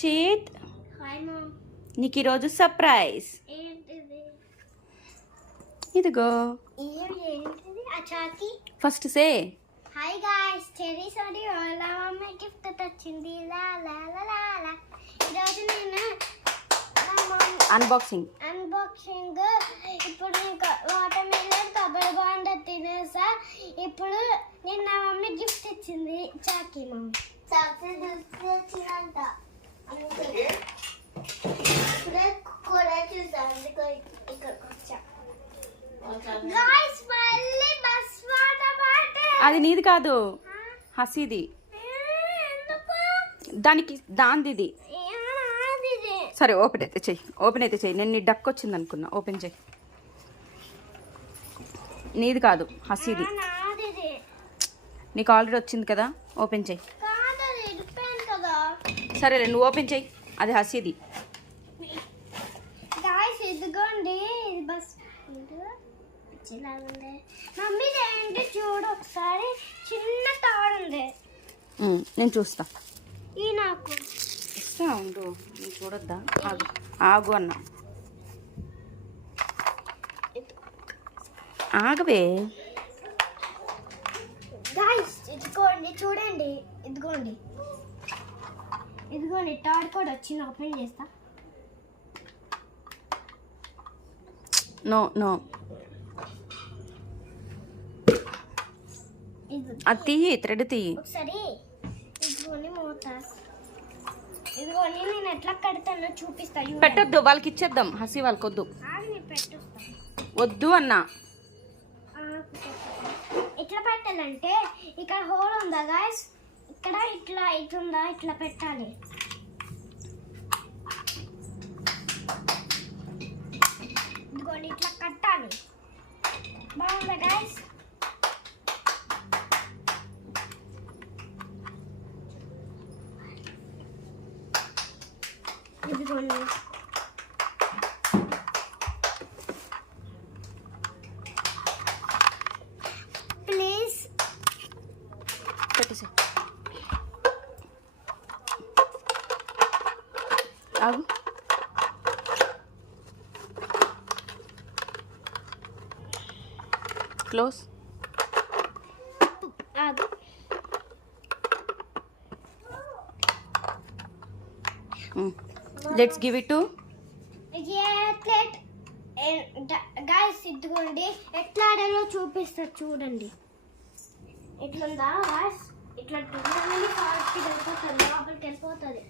చేత్ hi ma'am. నీకు ఈరోజు సర్ప్రైజ్. ఏంటిది? ఇదిగో ఏంటిది? అచాకి. First say hi guys, Cherry సారీ వాళ్ళ మమ్మీ గిఫ్ట్ తెచ్చింది. లా లా లా లా లా. ఈరోజు నేను అన్బాక్సింగ్ ఇప్పుడు ఇంకా వాటర్ మిలన్ కొబ్బరి బాండ తినేసా. ఇప్పుడు నేను నా మమ్మీ గిఫ్ట్ ఇచ్చింది చాకీ. మమ్మీ వచ్చిందంట. ఇప్పుడే కూడా చూసాను, ఇక్కడికి వచ్చా. గాయ్స్ మళ్ళీ బస్ అది నీది కాదు, హసీది. దానిది సరే ఓపెన్ అయితే చెయ్యి. నేను నీ డక్ వచ్చింది అనుకున్నా. ఓపెన్ చెయ్యి. నీది కాదు, హసీది. నీకు ఆల్రెడీ వచ్చింది కదా, ఓపెన్ చెయ్యి. సరేలే, నువ్వు ఓపెన్ చెయ్యి. అది హసీది. గాయ్స్ ఇదిగోండి, బస్ మమ్మీ ఏంటి చూడు ఒకసారి. చిన్న తాడు ఉంది. నేను చూస్తా. ఈ నాకు ఇస్తా ఉండు. నేను చూడొద్దా? ఆగు అన్నా. ఆగవే. గాయ్స్ ఇదిగోండి, చూడండి. ఇదిగోండి తాడు కూడా వచ్చింది. ఓపెన్ చేస్తా. నో అది తీయి, థ్రెడ్ తీయి ఒకసారి. ఇదిగోని మూత. ఇదిగోని నేను ఎట్లా కడతానో చూపిస్తా. పెట్టొద్దు, వాళ్ళకి ఇచ్చేద్దాం. హసీ వాళ్ళకి వద్దు. వద్దు అన్నా. ఎట్లా పెట్టాలంటే ఇక్కడ హోల్ ఉందా గాయ్స్, ఇక్కడ ఇట్లా ఇట్లా పెట్టాలి. ఇదిగోండి ఇట్లా కట్టాలి. బాగుందా గాయ్స్? ఇదిగోండి. ప్లీజ్ పెట్టేసా. ఆగు. క్లోజ్. ఆగు. Let's give it to guys. ఇదిగోండి ఎట్లా ఆడాలో చూపిస్తా చూడండి. ఎట్లుందా గాయ్స్? ఇట్లా లోపలికి వెళ్ళిపోతుంది.